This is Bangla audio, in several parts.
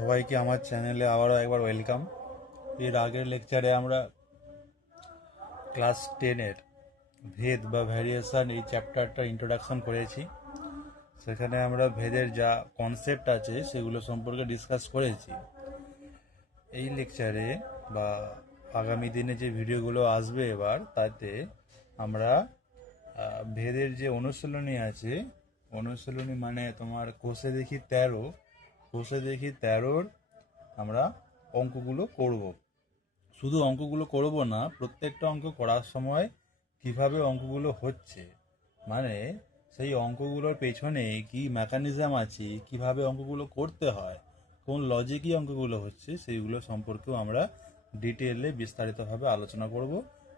সবাইকে আমার চ্যানেলে আবারও একবার ওয়েলকাম। এর আগের লেকচারে আমরা ক্লাস 10-এর ভেদ বা ভ্যারিয়েশন এই চ্যাপ্টারটা ইন্ট্রোডাকশন করেছি। সেখানে আমরা ভেদের যা কনসেপ্ট আছে সেগুলো সম্পর্কে ডিসকাস করেছি। এই লেকচারে বা আগামী দিনে যে ভিডিওগুলো আসবে এবার, তাতে আমরা ভেদের যে অনুশীলনী আছে, অনুশীলনী মানে তোমার কোষে দেখি 13, কোষে দেখি 13-র আমরা অঙ্কগুলো করব। শুধু অঙ্কগুলো করব না, প্রত্যেকটা অঙ্ক করার সময় কিভাবে অঙ্কগুলো হচ্ছে, মানে সেই অঙ্কগুলোর পেছনে কি মেকানিজম আছে, কিভাবে অঙ্কগুলো করতে হয়, কোন লজিকই অঙ্কগুলো হচ্ছে, সেইগুলো সম্পর্কেও আমরা ডিটেলে বিস্তারিতভাবে আলোচনা করব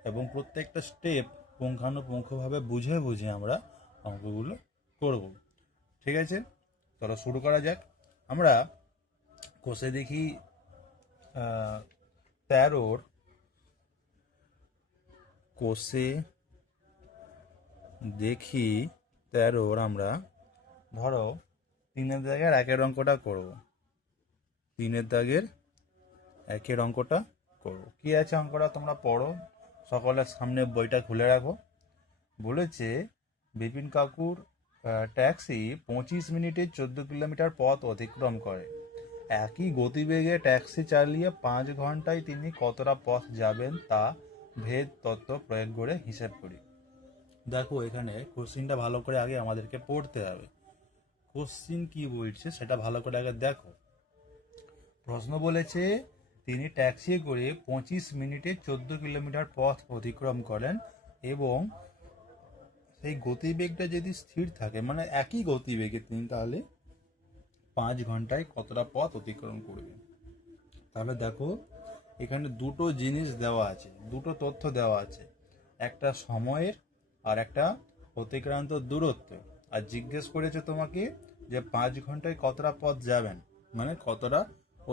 এবং প্রত্যেকটা স্টেপ পুঙ্খানুপুঙ্খভাবে বুঝে বুঝে আমরা অঙ্কগুলো করব। ঠিক আছে, চলো শুরু করা যাক। আমরা কোষে দেখি 13-র কোষে দেখি 13-র আমরা ধরো 3-এর দাগের 1-এর অঙ্কটা করব। 3-এর দাগের 1-এর অঙ্কটা করব। কি আছে অঙ্কটা তোমরা পড়ো, সকলের সামনে বইটা খুলে রাখো। বলেছে বিপিন কাকুর ট্যাক্সি 25 মিনিটে 14 কিলোমিটার পথ অতিক্রম করে। একই গতিবেগে ট্যাক্সি চালিয়ে 5 ঘন্টায় তিনি কতটা পথ যাবেন তা ভেদ তত্ত্ব প্রয়োগ করে হিসেব করি। দেখো, এখানে কোশ্চিনটা ভালো করে আগে আমাদেরকে পড়তে হবে। কোশ্চিন কি বলছে সেটা ভালো করে আগে দেখো। প্রশ্ন বলেছে তিনি ট্যাক্সি করে 25 মিনিটে 14 কিলোমিটার পথ অতিক্রম করেন এবং সেই গতিবেগটা যদি স্থির থাকে, মানে একই গতিবেগে তিনি তাহলে 5 ঘন্টায় কতটা পথ অতিক্রম করবেন। তাহলে দেখো, এখানে দুটো জিনিস দেওয়া আছে, দুটো তথ্য দেওয়া আছে, একটা সময়ের আর একটা অতিক্রান্ত দূরত্ব। আর জিজ্ঞেস করেছে তোমাকে যে 5 ঘন্টায় কতটা পথ যাবেন, মানে কতটা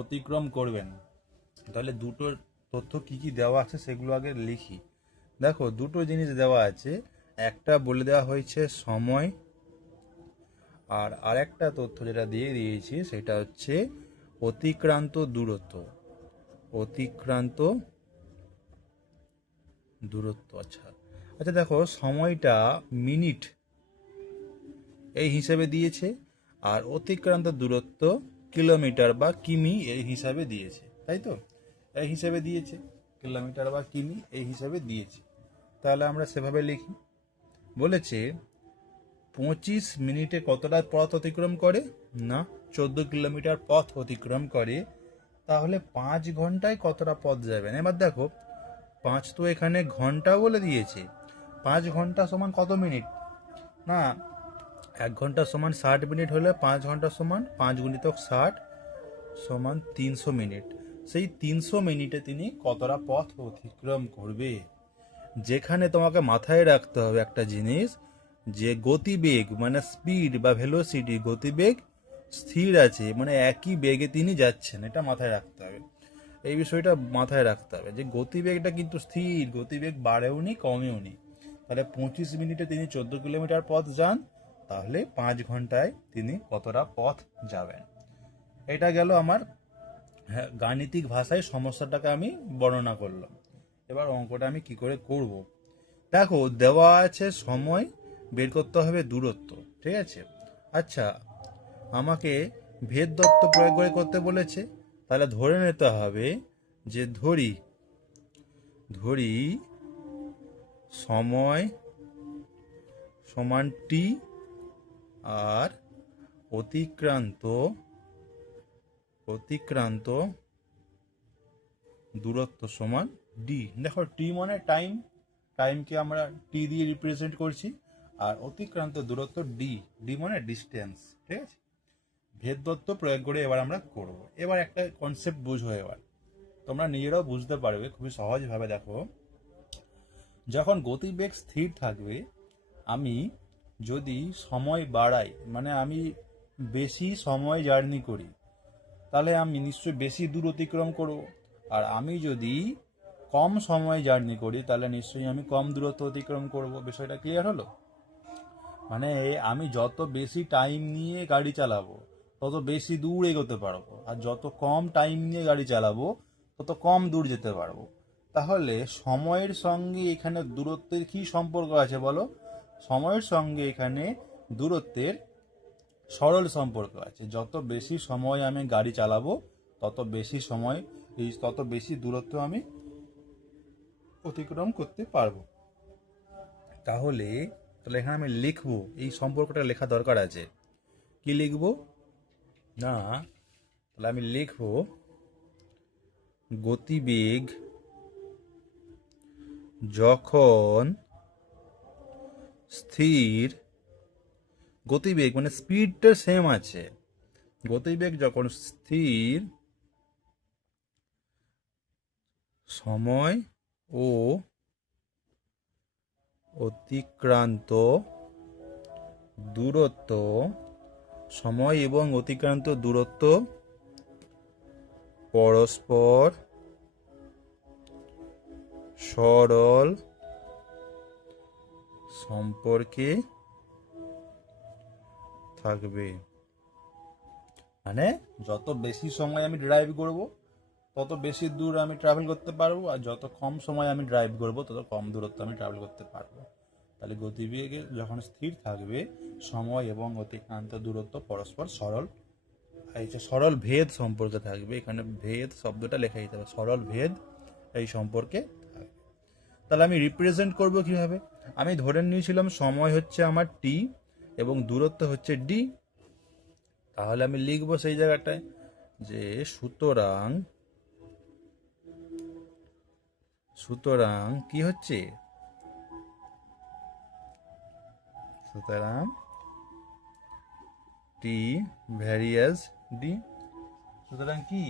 অতিক্রম করবেন। তাহলে দুটো তথ্য কি কি দেওয়া আছে সেগুলো আগে লিখি। দেখো, দুটো জিনিস দেওয়া আছে, একটা বলে দেওয়া হয়েছে সময়, আর আরেকটা তথ্য যেটা দিয়ে দিয়েছি সেটা হচ্ছে অতিক্রান্ত দূরত্ব। অতিক্রান্ত দূরত্ব, আচ্ছা আচ্ছা দেখো, সময়টা মিনিট এই হিসাবে দিয়েছে, আর অতিক্রান্ত দূরত্ব কিলোমিটার বা কিমি এই হিসাবে দিয়েছে, তাই তো? এই হিসাবে দিয়েছে, কিলোমিটার বা কিমি এই হিসাবে দিয়েছে। তাহলে আমরা সেভাবে লিখি। বলেছে 25 মিনিটে কতটা পথ অতিক্রম করে, না 14 কিলোমিটার পথ অতিক্রম করে। তাহলে 5 ঘন্টায় কতটা পথ যাবেন। এবার দেখো, 5 তো এখানে ঘন্টা বলে দিয়েছে, 5 ঘন্টা সমান কত মিনিট, না 1 ঘন্টা সমান 60 মিনিট হলে 5 ঘন্টা সমান 5 গুণিতক 60 সমান 300 মিনিট। সেই 300 মিনিটে তিনি কতটা পথ অতিক্রম করবে। যেখানে তোমাকে মাথায় রাখতে হবে একটা জিনিস, যে গতিবেগ মানে স্পিড বা ভেলোসিটি, গতিবেগ স্থির আছে, মানে একই বেগে তিনি যাচ্ছেন, এটা মাথায় রাখতে হবে। এই বিষয়টা মাথায় রাখতে হবে যে গতিবেগটা কিন্তু স্থির, গতিবেগ বাড়েও নি কমেও নি। তাহলে 25 মিনিটে তিনি 14 কিলোমিটার পথ যান, তাহলে 5 ঘন্টায় তিনি কতটা পথ যাবেন। এটা গেল আমার গাণিতিক ভাষায় সমস্যাটাকে আমি বর্ণনা করলাম। এবার অঙ্কটা আমি কি করে করব। দেখো, দেওয়া আছে সময়, বের করতে হবে দূরত্ব, ঠিক আছে। আচ্ছা, আমাকে ভেদ তত্ত্ব প্রয়োগ করে করতে বলেছে, তাহলে ধরে নিতে হবে যে ধরি সময় সমান টি আর অতিক্রান্ত দূরত্ব সমান ডি। দেখো, টি মানে টাইম, টাইমকে আমরা টি দিয়ে রিপ্রেজেন্ট করছি, আর অতিক্রান্ত দূরত্ব ডি, ডি মানে ডিস্টেন্স, ঠিক আছে। ভেদ তত্ত্ব প্রয়োগ করে এবার আমরা করব। এবার একটা কনসেপ্ট বুঝো, এবার তোমরা নিজেরাও বুঝতে পারবে খুবই সহজভাবে। দেখো, যখন গতিবেগ স্থির থাকবে, আমি যদি সময় বাড়াই, মানে আমি বেশি সময় জার্নি করি, তাহলে আমি নিশ্চয়ই বেশি দূর অতিক্রম করব। আর আমি যদি কম সময় জার্নি করি, তাহলে নিশ্চয়ই আমি কম দূরত্ব অতিক্রম করব। বিষয়টা ক্লিয়ার হলো? মানে আমি যত বেশি টাইম নিয়ে গাড়ি চালাবো, তত বেশি দূর এগোতে পারবো, আর যত কম টাইম নিয়ে গাড়ি চালাবো তত কম দূর যেতে পারবো। তাহলে সময়ের সঙ্গে এখানে দূরত্বের কি সম্পর্ক আছে বলো? সময়ের সঙ্গে এখানে দূরত্বের সরল সম্পর্ক আছে। যত বেশি সময় আমি গাড়ি চালাবো তত বেশি দূরত্ব আমি অতিক্রম করতে পারবো। তাহলে তাহলে এখানে আমি লিখবো, এই সম্পর্কটা লেখা দরকার আছে। কি লিখবো? না, তাহলে আমি লিখবো গতিবেগ যখন স্থির, গতিবেগ মানে স্পিডটা সেম আছে, গতিবেগ যখন স্থির, সময় ও অতিক্রান্ত দূরত্ব, সময় এবং অতিক্রান্ত দূরত্ব পরস্পর সরল সম্পর্কে থাকবে। মানে যত বেশি সময় আমি ড্রাইভ করব তত বেশি দূর আমি ট্রাভেল করতে পারবো, আর যত কম সময় আমি ড্রাইভ করব তত কম দূরত্ব আমি ট্রাভেল করতে পারবো। তাহলে গতিবেগে যখন স্থির থাকবে সময় এবং অতিক্রান্ত দূরত্ব পরস্পর সরল, এই যে সরল ভেদ সম্পর্কে থাকবে। এখানে ভেদ শব্দটা লেখা যেতে হবে, সরল ভেদ এই সম্পর্কে থাকবে। তাহলে আমি রিপ্রেজেন্ট করব কিভাবে? আমি ধরে নিয়েছিলাম সময় হচ্ছে আমার টি এবং দূরত্ব হচ্ছে ডি। তাহলে আমি লিখবো সেই জায়গাটায় যে সুতরাং কি হচ্ছে, সুতরাং টি ভ্যারিয়াস ডি। সুতরাং কি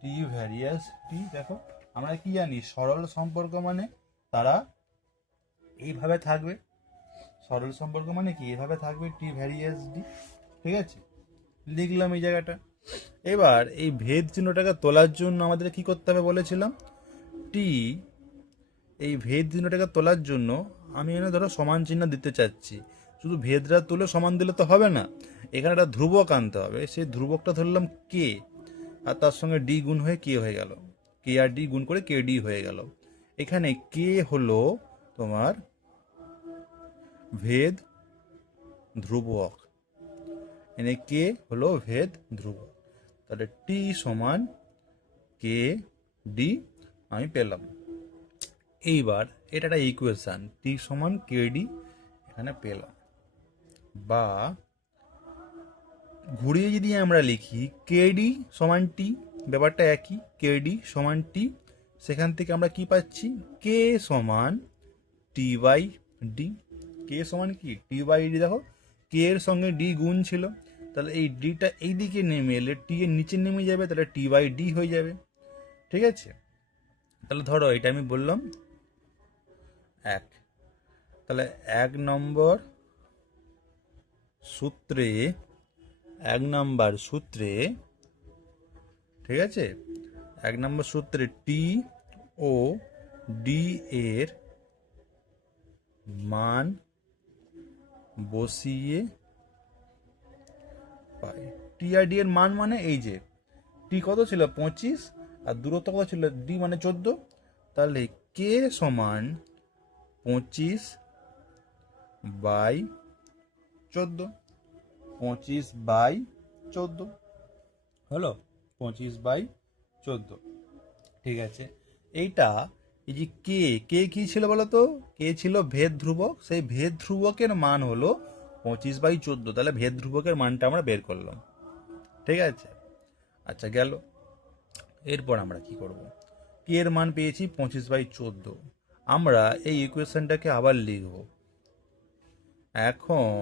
টি ভ্যারিয়াস টি। দেখো আমরা কি জানি, সরল সম্পর্ক মানে তারা এইভাবে থাকবে। সরল সম্পর্ক মানে কি এভাবে থাকবে, টি ভ্যারিয়াস ডি। ঠিক আছে, লিখলাম এই জায়গাটা। এবার এই ভেদ চিহ্নটাকে তোলার জন্য আমাদের কি করতে হবে বলেছিলাম? টি, এই ভেদ চিহ্নটাকে তোলার জন্য আমি এখানে ধরো সমান চিহ্ন দিতে চাচ্ছি। শুধু ভেদটা তুলে সমান দিলে তো হবে না, এখানে একটা ধ্রুবক আনতে হবে। সেই ধ্রুবকটা ধরলাম কে, আর তার সঙ্গে ডি গুণ হয়ে কে হয়ে গেল, কে আর ডি গুণ করে কে ডি হয়ে গেল। এখানে কে হলো তোমার ভেদ ধ্রুবক, এনে কে হলো ভেদ ধ্রুবক। তাহলে টি সমান কে ডি আমি পেলাম। এইবার এটা একটা ইকুয়েশন, টি সমান কে ডি এখানে পেলাম। বা ঘুরিয়ে যদি আমরা লিখি কে ডি সমান টি, ব্যাপারটা একই, কে ডি সমান টি। সেখান থেকে আমরা কি পাচ্ছি, কে সমান টি বাই ডি। কে সমান কি টি বাই ডি। দেখো কে এর সঙ্গে ডি গুণ ছিল, তাহলে এই ডিটা এই দিকে নেমে এলে টি এর নিচে নেমে যাবে, তাহলে টি বাই ডি হয়ে যাবে। ঠিক আছে, তাহলে ধরো এটা আমি বললাম এক। তাহলে এক নম্বর সূত্রে ঠিক আছে, এক নম্বর সূত্রে টি ও ডি এর মান বসিয়ে পাই। টি আর ডি এর মান মানে এই যে টি কত ছিল 25 আর দূরত্ব কত ছিল ডি মানে 14। তাহলে কে সমান 25 বাই 14, 25 বাই 14 হলো, 25 বাই 14। ঠিক আছে, এইটা এই যে কে কে কি ছিল বলো তো, কে ছিল ভেদ ধ্রুবক, সেই ভেদ ধ্রুবকের মান হলো 25 বাই 14। তাহলে ভেদ ধ্রুবকের মানটা আমরা বের করলাম। ঠিক আছে, আচ্ছা গেল। এরপর আমরা কি করব, কে এর মান পেয়েছি 25 বাই 14। আমরা এই ইকুয়েশনটাকে আবার লিখব। এখন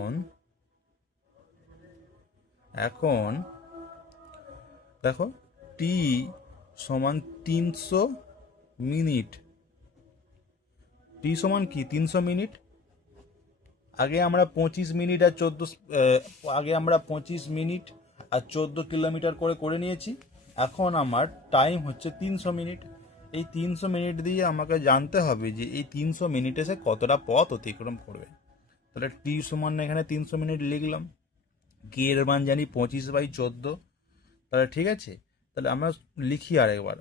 দেখো টি সমান 300 মিনিট। টি সমান কি 300 মিনিট। আগে আমরা 25 মিনিট আর 14 কিলোমিটার করে নিয়েছি। এখন আমার টাইম হচ্ছে 300 মিনিট। এই 300 মিনিট দিয়ে আমাকে জানতে হবে যে এই 300 মিনিটে সে কতটা পথ অতিক্রম করবে। তাহলে টি সমান এখানে 300 মিনিট লিখলাম। কে এর মান জানি 25/14। তাহলে ঠিক আছে, তাহলে আমরা লিখি আরেকবার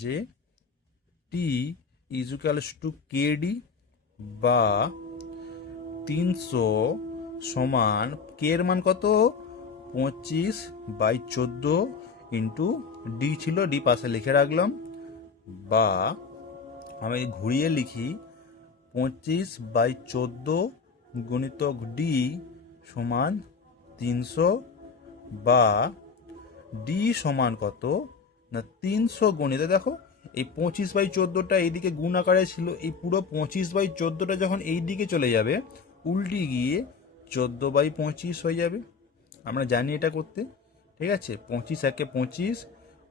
যে টি ইজুক্যালস টু কেডি বা 300 সমান কে এর মান কত, 25/14 ইন্টু ডি ছিল, ডি পাশে লিখে রাখলাম, বা আমি ঘুরিয়ে লিখি 25/14 গুণিতক ডি সমান 300, বা ডি সমান কত না 300 গণিত, দেখো এই 25/14টা এইদিকে গুণ আকারে ছিল, এই পুরো 25/14টা যখন এই দিকে চলে যাবে উল্টি গিয়ে 14/25 হয়ে যাবে। আমরা জানি এটা করতে, ঠিক আছে। 25 একে 25,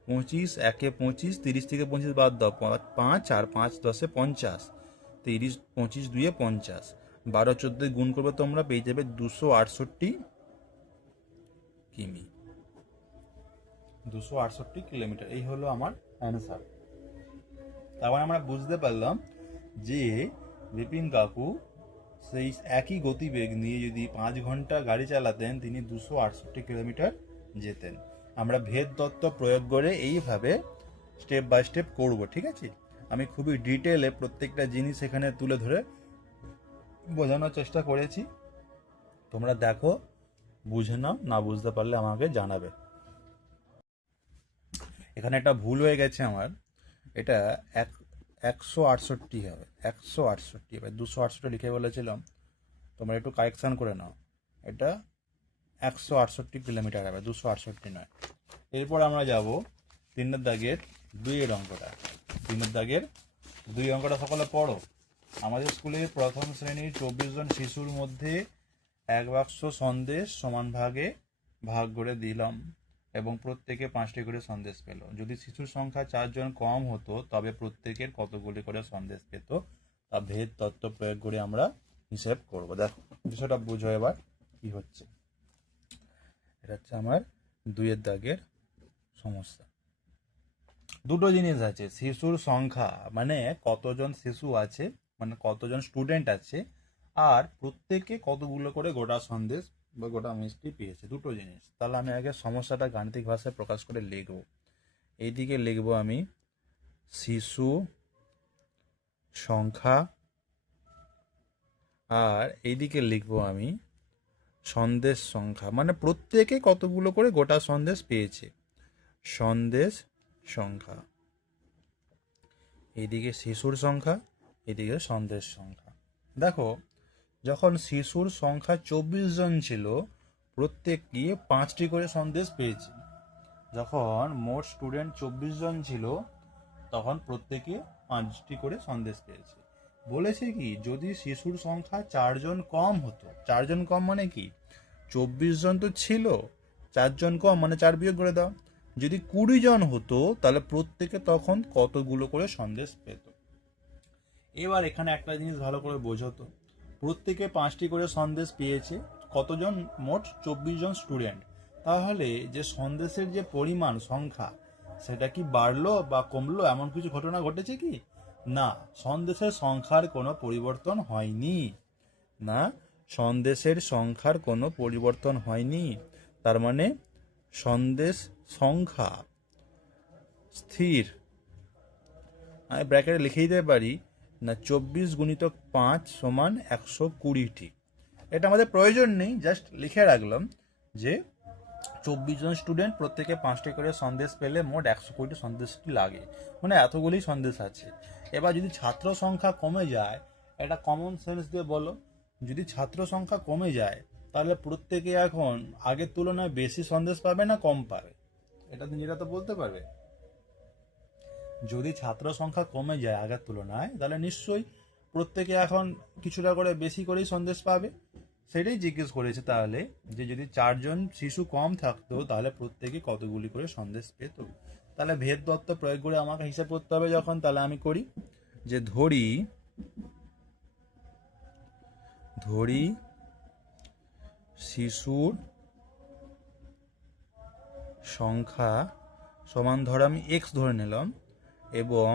25 একে 25, 30 থেকে 25 বাদ দাও, 5 আর 5 10 50, 30 25 2 50, 12 14 গুণ করবে তোমরা, পেয়ে যাবে 268 কিমি, 268 কিলোমিটার। এই হলো আমার অ্যান্সার। তারপর আমরা বুঝতে পারলাম যে বিপিন কাকু সেই একই গতিবেগ নিয়ে যদি 5 ঘন্টা গাড়ি চালাতেন তিনি 268 কিলোমিটার যেতেন। আমরা ভেদ তত্ত্ব প্রয়োগ করে এইভাবে স্টেপ বাই স্টেপ করব, ঠিক আছে। আমি খুবই ডিটেলে প্রত্যেকটা জিনিস এখানে তুলে ধরে বোঝানোর চেষ্টা করেছি। তোমরা দেখো, বুঝে নাও, না বুঝতে পারলে আমাকে জানাবে। এখানে একটা ভুল হয়ে গেছে আমার, এটা 168 হবে, 168 হবে, 268 লিখে বলেছিলাম, তোমরা একটু কারেকশান করে নাও। এটা 168 কিলোমিটার হবে, 268 নয়। এরপর আমরা যাব 3 দাগের 2 অঙ্কটা। 3 দাগের 2 অঙ্কটা সকলে পড়ো। আমাদের স্কুলে প্রথম শ্রেণীর 24 জন শিশুর মধ্যে 1 বাক্স সন্দেশ সমান ভাগে ভাগ করে দিলাম এবং প্রত্যেকে 5টি করে সন্দেশ পেল। যদি শিশুর সংখ্যা 4 জন কম হতো তবে প্রত্যেকের কতগুলি করে সন্দেশ পেত, তা ভেদ তত্ত্ব প্রয়োগ করে আমরা হিসেব করব। দেখো বিষয়টা বুঝো এবার কি হচ্ছে। এটা হচ্ছে আমার 2 দাগের সমস্যা। দুটো জিনিস আছে, শিশুর সংখ্যা মানে কতজন শিশু আছে, মানে কতজন স্টুডেন্ট আছে, আর প্রত্যেকে কতগুলো করে গোটা সন্দেশ বা গোটা মিষ্টি পেয়েছে, দুটো জিনিস। তাহলে আমি আগে সমস্যাটা গাণিতিক ভাষায় প্রকাশ করে লিখব। এইদিকে লিখব আমি শিশু সংখ্যা, আর এইদিকে লিখব আমি সন্দেশ সংখ্যা, মানে প্রত্যেকে কতগুলো করে গোটা সন্দেশ পেয়েছে, সন্দেশ সংখ্যা। এইদিকে শিশুর সংখ্যা, এদিকে সন্দেশ সংখ্যা। দেখো যখন শিশুর সংখ্যা 24 জন ছিল প্রত্যেককে 5টি করে সন্দেশ পেয়েছে। যখন মোট স্টুডেন্ট 24 জন ছিল তখন প্রত্যেকে 5টি করে সন্দেশ পেয়েছে। বলেছে কি যদি শিশুর সংখ্যা 4 জন কম হতো, 4 জন কম মানে কি 24 জন তো ছিল, 4 জন কম মানে 4 বিয়োগ করে দাও, যদি 20 জন হতো তাহলে প্রত্যেকে তখন কতগুলো করে সন্দেশ পেত। এবার এখানে একটা জিনিস ভালো করে বোঝো তো, প্রত্যেকে 5টি করে সন্দেশ পেয়েছে, কতজন, মোট 24 জন স্টুডেন্ট। তাহলে যে সন্দেশের যে পরিমাণ সংখ্যা সেটা কি বাড়লো বা কমলো, এমন কিছু ঘটনা ঘটেছে কি না, সন্দেশের সংখ্যার কোনো পরিবর্তন হয়নি, না সন্দেশের সংখ্যার কোনো পরিবর্তন হয়নি। তার মানে সন্দেশ সংখ্যা স্থির। আমি ব্র্যাকেটে লিখে দিতে পারি না 24 গুণিতক 5 সমান 120টি। এটা আমাদের প্রয়োজন নেই, জাস্ট লিখে রাখলাম যে 24 জন স্টুডেন্ট প্রত্যেকে 5টি করে সন্দেশ পেলে মোট 120টি সন্দেশটি লাগে, মানে এতগুলি সন্দেশ আছে। এবার যদি ছাত্র সংখ্যা কমে যায়, এটা কমন সেন্স দিয়ে বলো, যদি ছাত্র সংখ্যা কমে যায় তাহলে প্রত্যেকে এখন আগের তুলনায় বেশি সন্দেশ পাবে না কম পাবে, এটা নিজেরা তো বলতে পারবে। যদি ছাত্র সংখ্যা কমে যায় আগের তুলনায় তাহলে নিশ্চয়ই প্রত্যেকে এখন কিছুটা করে বেশি করেই সন্দেশ পাবে। সেটাই জিজ্ঞেস করেছে তাহলে, যে যদি 4 জন শিশু কম থাকতো তাহলে প্রত্যেকে কতগুলি করে সন্দেশ পেত। তাহলে ভেদ তত্ত্ব প্রয়োগ করে আমাকে হিসাব করতে হবে যখন, তাহলে আমি করি যে ধরি শিশুর সংখ্যা সমান, ধর আমি এক্স ধরে নিলাম, এবং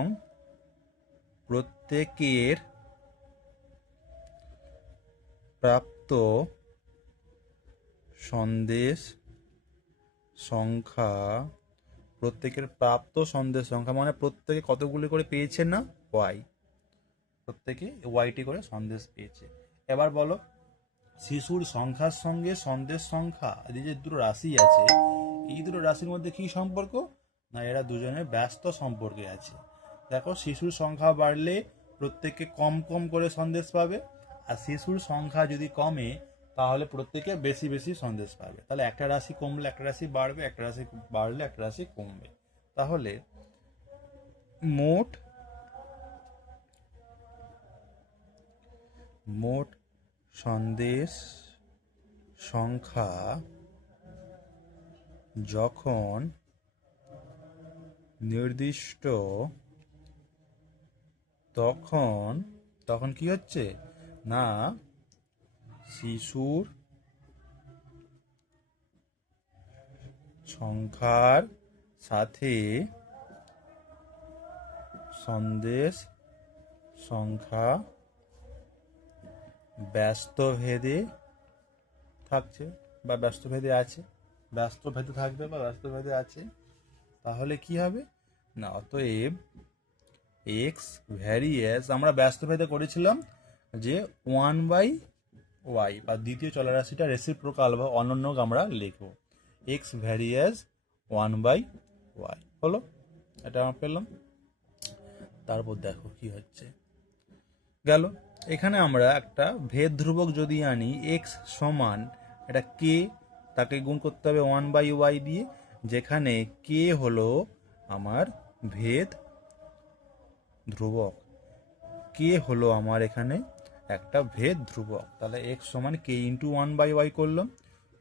প্রত্যেকের প্রাপ্ত সন্দেশ সংখ্যা, প্রত্যেকের প্রাপ্ত সন্দেশ সংখ্যা মানে প্রত্যেকে কতগুলি করে পেয়েছে না, ওয়াই, প্রত্যেকে ওয়াইটি করে সন্দেশ পেয়েছে। এবার বলো শিশুর সংখ্যার সঙ্গে সন্দেশ সংখ্যা, এই যে দুটো রাশি আছে, এই দুটো রাশির মধ্যে কি সম্পর্ক, না এরা দুজনের ব্যস্ত সম্পর্কে আছে। দেখো শিশুর সংখ্যা বাড়লে প্রত্যেকে কম কম করে সন্দেশ পাবে, আর শিশুর সংখ্যা যদি কমে তাহলে প্রত্যেকে বেশি বেশি সন্দেশ পাবে। তাহলে একটা রাশি কমলে একটা রাশি বাড়বে, একটা রাশি বাড়লে একটা রাশি কমবে। তাহলে মোট মোট সন্দেশ সংখ্যা যখন নির্দিষ্ট, তখন তখন কি হচ্ছে না শিশুর সংখ্যার সাথে সন্দেশ সংখ্যা ব্যস্তভেদে থাকছে বা ব্যস্তভেদে আছে, ব্যস্তভেদে থাকবে বা ব্যস্তভেদে আছে। তাহলে কি হবে না, অতএব এক্স ভ্যারিয়েস, আমরা ব্যস্তভেদে করেছিলাম যে 1/y বা দ্বিতীয় চলরাশিটা রেসিপ্রোকাল বা অনন্যক আমরা লিখব, এক্স ভ্যারিয়েস 1/y হলো, এটা আমরা পেলাম। তারপর দেখো কি হচ্ছে, গেল এখানে আমরা একটা ভেদ ধ্রুবক যদি আনি এক্স সমান এটা কে, তাকে গুণ করতে হবে 1/y দিয়ে, যেখানে কে হলো আমার ভেদ ধ্রুবক, কে হলো আমার এখানে একটা ভেদ ধ্রুবক। তাহলে এক্স সমান কে ইন্টু 1/y করলাম।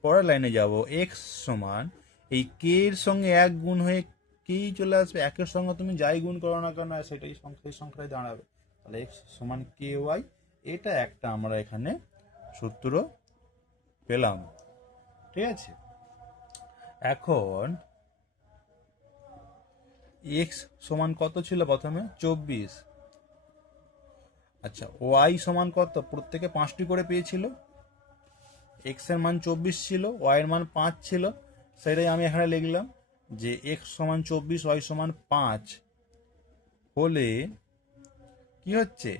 পরের লাইনে যাব, এক্স সমান এই কে এর সঙ্গে এক গুণ হয়ে কেই চলে আসবে, একের সঙ্গে তুমি যাই গুণ করো না কেন সেটাই সংখ্যায় দাঁড়াবে। তাহলে এক্স সমান কে ওয়াই, এটা একটা আমরা এখানে সূত্র পেলাম। ঠিক আছে, এখন এক্স সমান কত ছিল প্রথমে, 24। আচ্ছা ওয়াই সমান কত, প্রত্যেকে 5টি করে পেয়েছিল, এক্স এর মান 24 ছিল, ওয়াই এর মান 5 ছিল, সেটাই আমি এখানে লিখলাম যে এক্স সমান 24, ওয়াই সমান 5 হলে কি হচ্ছে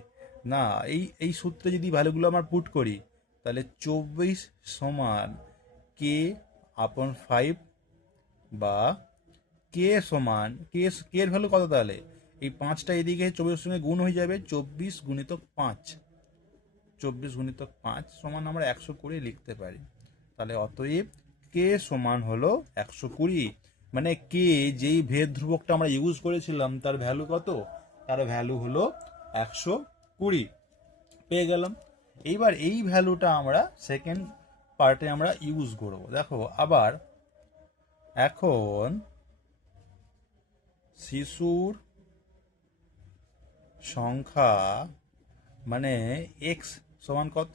না, এই এই সূত্রে যদি ভ্যালুগুলো আমরা পুট করি তাহলে 24 সমান কে আপন 5 বা কে সমান কে এর ভ্যালু কত, তাহলে এই 5টা এদিকে 24 সঙ্গে গুণ হয়ে যাবে, 24 গুণিতক 5, 24 গুণিতক 5 সমান আমরা 120 লিখতে পারি। তাহলে অতএব কে সমান হলো 120, মানে কে যেই ভেদ ধ্রুবকটা আমরা ইউজ করেছিলাম তার ভ্যালু কত, তার ভ্যালু হলো 120, পেয়ে গেলাম। এইবার এই ভ্যালুটা আমরা সেকেন্ড পার্টে আমরা ইউজ করব। দেখো আবার এখন শিশুর সংখ্যা মানে এক্স সমান কত,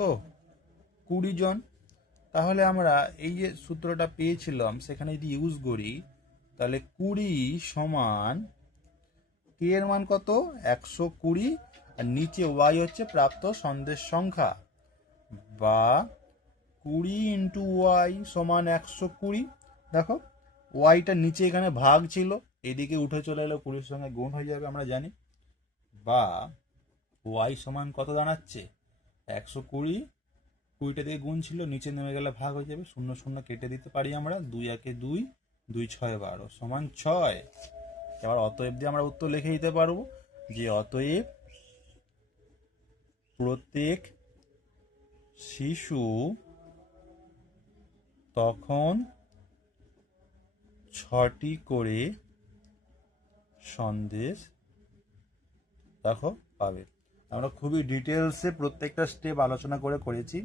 20 জন। তাহলে আমরা এই যে সূত্রটা পেয়েছিলাম সেখানে যদি ইউজ করি তাহলে 20 সমান কে এর মান কত, 120, আর নিচে ওয়াই হচ্ছে প্রাপ্ত সন্দেশ সংখ্যা, বা 20 ইন্টু ওয়াই সমান 120। দেখো ওয়াইটা নিচে এখানে ভাগ ছিল, এদিকে উঠে চলে এলো 20 সঙ্গে গুণ হয়ে যাবে আমরা জানি, বা ওয়াই সমান কত দাঁড়াচ্ছে 120, 20টা দিয়ে গুণ ছিল, নিচে নেমে গেলে ভাগ হয়ে যাবে, 0 0 কেটে দিতে পারি আমরা, 2 একে 2, 2 6 12 সমান 6। এবার অতএব দিয়ে আমরা উত্তর লিখে দিতে পারবো যে অতএব প্রত্যেক শিশু তখন 6টি করে সন্দেশ দেখো পাবে। আমরা খুবই ডিটেলসে প্রত্যেকটা স্টেপ আলোচনা করেছি,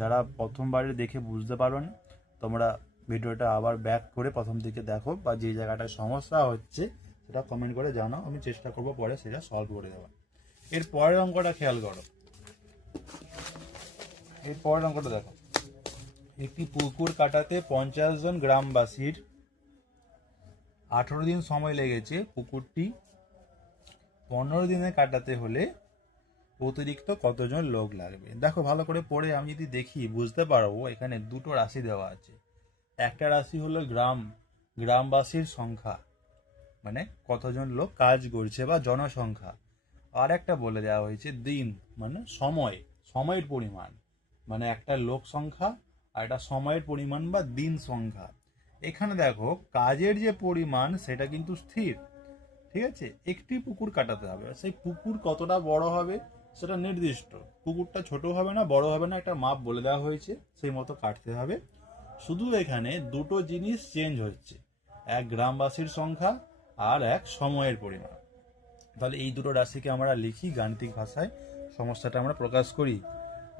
যারা প্রথমবারে দেখে বুঝতে পারো না তোমরা ভিডিওটা আবার ব্যাক করে প্রথম দিকে দেখো, বা যে জায়গাটায় সমস্যা হচ্ছে সেটা কমেন্ট করে জানাও, আমি চেষ্টা করবো পরে সেটা সলভ করে দেওয়া। এর পরের অঙ্কটা খেয়াল করো, এর পরের অঙ্কটা দেখো, একটি পুকুর কাটাতে 50 জন গ্রামবাসীর 18 দিন সময় লেগেছে, পুকুরটি 15 দিনে কাটাতে হলে অতিরিক্ত কতজন লোক লাগবে। দেখো ভালো করে পড়ে আমি যদি দেখি বুঝতে পারবো এখানে দুটো রাশি দেওয়া আছে। একটা রাশি হলো গ্রামবাসীর সংখ্যা, মানে কতজন লোক কাজ করছে বা জনসংখ্যা। আর একটা বলে দেওয়া হয়েছে দিন, মানে সময়ের পরিমাণ, মানে একটা লোক সংখ্যা আর একটা সময়ের পরিমাণ বা দিন সংখ্যা। এখানে দেখো কাজের যে পরিমাণ সেটা কিন্তু স্থির, ঠিক আছে। একটি পুকুর কাটাতে হবে, সেই পুকুর কতটা বড় হবে সেটা নির্দিষ্ট। পুকুরটা ছোট হবে না বড় হবে না, একটা মাপ বলে দেওয়া হয়েছে, সেই মতো কাটতে হবে। শুধু এখানে দুটো জিনিস চেঞ্জ হচ্ছে, এক গ্রামবাসীর সংখ্যা আর এক সময়ের পরিমাণ। তাহলে এই দুটো রাশিকে আমরা লিখি গাণিতিক ভাষায়, সমস্যাটা আমরা প্রকাশ করি।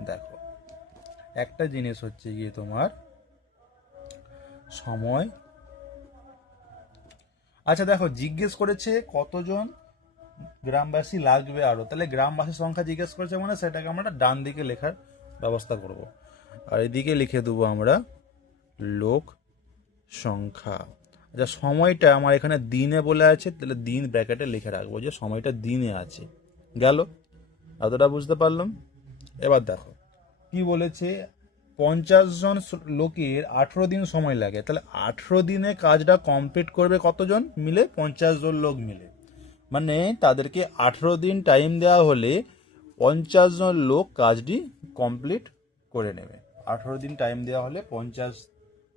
দেখো একটা জিনিস হচ্ছে গিয়ে তোমার সময়। আচ্ছা দেখো জিজ্ঞেস করেছে কতজন গ্রামবাসী লাগবে আরো, তাহলে গ্রামবাসীর সংখ্যা জিজ্ঞেস করেছে মানে সেটাকে আমরা ডান দিকে লেখার ব্যবস্থা করব, আর এদিকে লিখে দেবো আমরা লোক সংখ্যা। আচ্ছা সময়টা আমার এখানে দিনে বলে আছে, তাহলে দিন ব্র্যাকেটে লিখে রাখবো যে সময়টা দিনে আছে। গেল, এতটা বুঝতে পারলাম। এবার দেখো কি বলেছে, 50 জন লোকের 18 দিন সময় লাগে, তাহলে 18 দিনে কাজটা কমপ্লিট করবে কতজন মিলে? 50 জন লোক মিলে। মানে তাদেরকে 18 দিন টাইম দেওয়া হলে 50 জন লোক কাজটি কমপ্লিট করে নেবে। 18 দিন টাইম দেওয়া হলে 50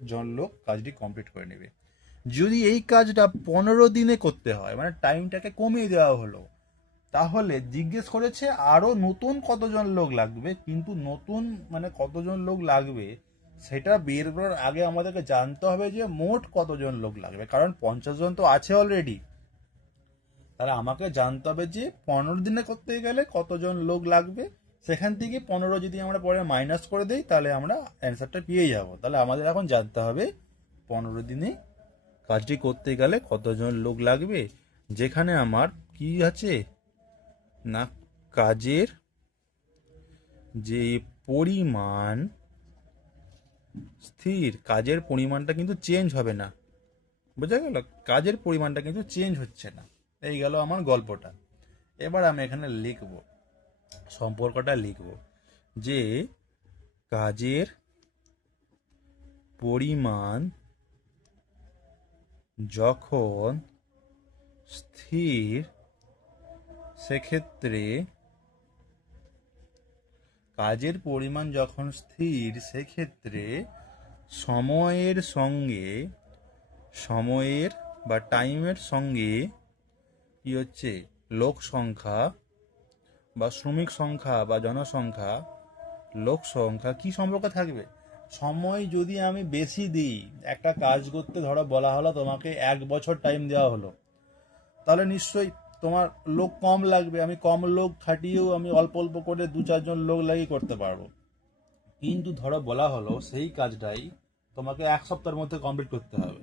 জন লোক কাজটি কমপ্লিট করে নেবে। যদি এই কাজটা 15 দিনে করতে হয়, মানে টাইমটাকে কমিয়ে দেওয়া হলো, তাহলে জিজ্ঞেস করেছে আরো নতুন কতজন লোক লাগবে, কিন্তু নতুন মানে কতজন লোক লাগবে সেটা বের করার আগে আমাদেরকে জানতে হবে যে মোট কতজন লোক লাগবে, কারণ 50 জন তো আছে অলরেডি। তাহলে আমাকে জানতে হবে যে 15 দিনে করতে গেলে কতজন লোক লাগবে, সেখান থেকে 15 যদি আমরা পরে মাইনাস করে দিই তাহলে আমরা অ্যান্সারটা পেয়ে যাব। তাহলে আমাদের এখন জানতে হবে 15 দিনে কাজটি করতে গেলে কতজন লোক লাগবে, যেখানে আমার কি আছে না কাজের যে পরিমাণ স্থির, কাজের পরিমাণটা কিন্তু চেঞ্জ হবে না, বোঝা গেল? কাজের পরিমাণটা কিন্তু চেঞ্জ হচ্ছে না। এই গেল আমার গল্পটা। এবার আমি এখানে লিখব, সম্পর্কটা লিখব যে কাজের পরিমাণ যখন স্থির সেক্ষেত্রে কাজের পরিমাণ যখন স্থির সেক্ষেত্রে সময়ের বা টাইমের সঙ্গে কি হচ্ছে লোক সংখ্যা বা শ্রমিক সংখ্যা বা জনসংখ্যা, লোক সংখ্যা কি সম্পর্ক থাকবে? সময় যদি আমি বেশি দিই, একটা কাজ করতে ধরো বলা হলো তোমাকে 1 বছর টাইম দেওয়া হলো, তাহলে নিশ্চয়ই তোমার লোক কম লাগবে। আমি কম লোক খাটিয়েও আমি অল্প অল্প করে 2-4 জন লোক লাগিয়ে করতে পারবো। কিন্তু ধরো বলা হলো সেই কাজটাই তোমাকে 1 সপ্তাহের মধ্যে কমপ্লিট করতে হবে,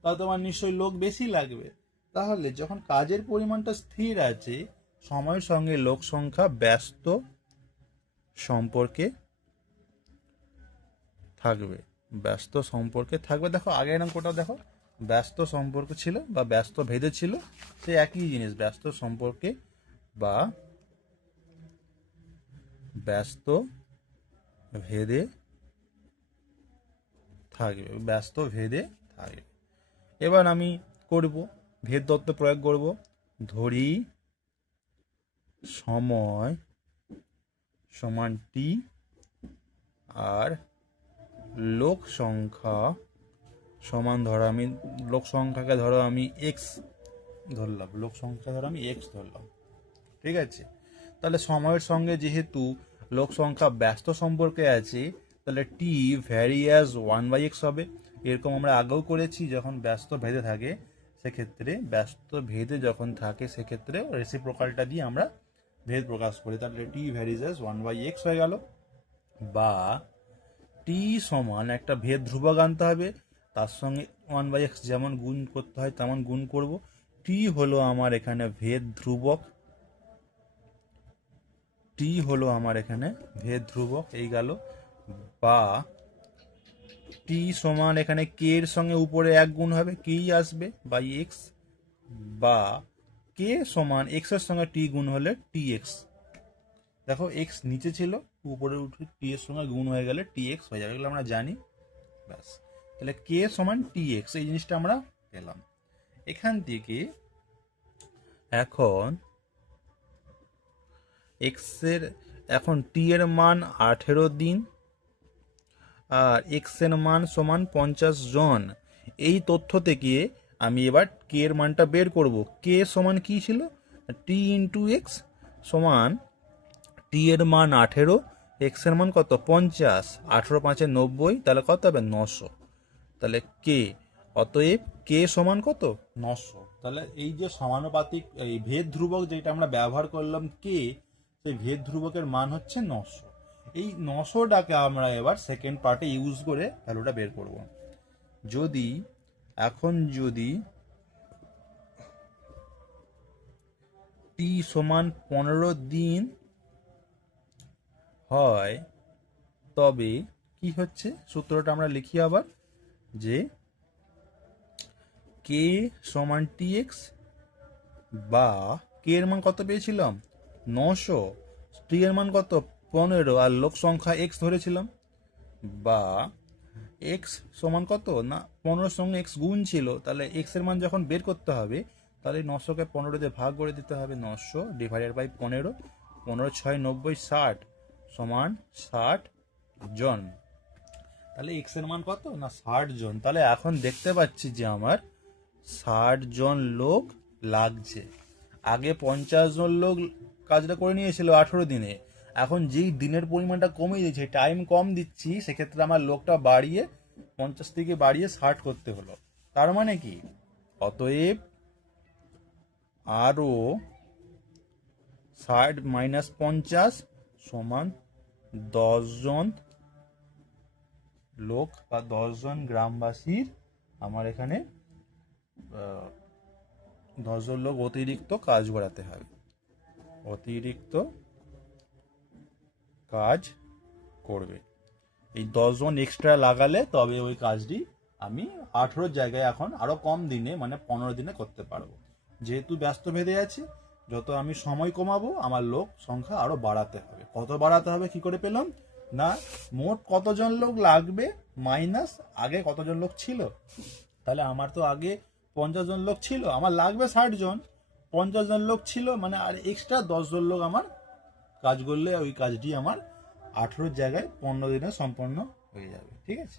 তাহলে তোমার নিশ্চয়ই লোক বেশি লাগবে। তাহলে যখন কাজের পরিমাণটা স্থির আছে, সময়ের সঙ্গে লোক সংখ্যা ব্যস্ত সম্পর্কে থাকবে। দেখো আগে এরকম কোথাও দেখো ব্যস্ত সম্পর্ক ছিল বা ব্যস্ত ভেদে ছিল, সে একই জিনিস, ব্যস্ত সম্পর্কে বা ব্যস্ত ভেদে থাকবে। এবার আমি করব ভেদ তত্ত্ব প্রয়োগ করব। ধরি সময় সমান টি আর লোক সংখ্যা সমান, ধরো আমি লোক সংখ্যাকে ধরো আমি এক্স ধরলাম, ঠিক আছে। তাহলে সময়ের সঙ্গে যেহেতু লোক সংখ্যা ব্যস্ত সম্পর্কে আছে, তাহলে টি ভ্যারি অ্যাজ 1/x হবে। এরকম আমরা আগেও করেছি, যখন ব্যস্ত ভেদে থাকে সেক্ষেত্রে রেসিপ্রোকালটা দিয়ে আমরা ভেদ প্রকাশ করি। তাহলে টি ভ্যারিজ অ্যাজ 1/x হয়ে গেল। বা টি সমান একটা ভেদ ধ্রুবক আনতে হবে, তার সঙ্গে 1/x যেমন গুণ করতে হয় তেমন গুণ করব। টি হলো আমার এখানে ভেদ ধ্রুবক, এই গেল। বা টি সমান এখানে কে এর সঙ্গে উপরে 1 গুণ হবে, কেই আসবে বাই এক্স। বা কে সমান এক্স এর সঙ্গে টি গুণ হলে টি এক্স। দেখো এক্স নিচে ছিল, উপরে উঠে টি এর সঙ্গে গুণ হয়ে গেলে টি এক্স হয়ে যাবে, এগুলো আমরা জানি। ব্যাস, তাহলে কে সমান টি এক্স, এই জিনিসটা আমরা পেলাম। এখান থেকে এখন এক্স এর, এখন টি এর মান 18 দিন আর এক্স এর মান সমান 50 জন। এই তথ্য থেকে আমি এবার কে এর মানটা বের করব। কে সমান কি ছিল, টি ইন্টু এক্স সমান টি এর মান 18, এক্স এর মান কত 50, 18 5 90, তাহলে কত হবে 900। তাহলে কে, অতএব কে সমান কত 900। তাহলে এই যে সমানুপাতিক এই ভেদ ধ্রুবক যেটা আমরা ব্যবহার করলাম কে, সেই ভেদ ধ্রুবকের মান হচ্ছে 900। এই 900টাকে আমরা এবার সেকেন্ড পার্টে ইউজ করে ভ্যালুটা বের করব। যদি এখন যদি টি সমান 15 দিন হয়, তবে কি হচ্ছে, সূত্রটা আমরা লিখি আবার, যে কে সমান টি এক্স, বা কে এর মান কত পেয়েছিলাম 900, টি এর মান কত 15 আর লোক সংখ্যা এক্স ধরেছিলাম, বা এক্স সমান কত না 15 সঙ্গে এক্স গুণ ছিল, তাহলে এক্স এর মান যখন বের করতে হবে তাহলে 900কে 15 দিয়ে ভাগ করে দিতে হবে, 900 ডিভাইডেড বাই 15, 15 6 90 60 সমান 60 জন। তাহলে এক্স এর মান কত না 60 জন। তাহলে এখন দেখতে পাচ্ছি যে আমার 60 জন লোক লাগছে। আগে 50 জন লোক কাজটা করে নিয়েছিল 18 দিনে, এখন যেই দিনের পরিমাণটা কমিয়ে দিচ্ছে, টাইম কম দিচ্ছি, সেক্ষেত্রে আমার লোকটা বাড়িয়ে 50 থেকে বাড়িয়ে 60 করতে হলো। তার মানে কি, অতএব আরও 60 মাইনাস 50 সমান 10 জন লোক বা 10 জন গ্রামবাসীর আমার এখানে 10 জন লোক অতিরিক্ত কাজ করাতে হবে, অতিরিক্ত কাজ করবে। এই 10 জন এক্সট্রা লাগালে তবে ওই কাজটি আমি 18 জায়গায় এখন আরো কম দিনে মানে 15 দিনে করতে পারবো। যেহেতু ব্যস্ত ভেদে আছে, যত আমি সময় কমাবো আমার লোক সংখ্যা আরো বাড়াতে হবে। কত বাড়াতে হবে কি করে পেলাম না, মোট কতজন লোক লাগবে মাইনাস আগে কতজন লোক ছিল। তাহলে আমার তো আগে 50 জন লোক ছিল, আমার লাগবে 60 জন, 50 জন লোক ছিল মানে আর এক্সট্রা 10 জন লোক আমার কাজ করলে ওই কাজটি আমার 18 জায়গায় 15 দিনে সম্পন্ন হয়ে যাবে। ঠিক আছে।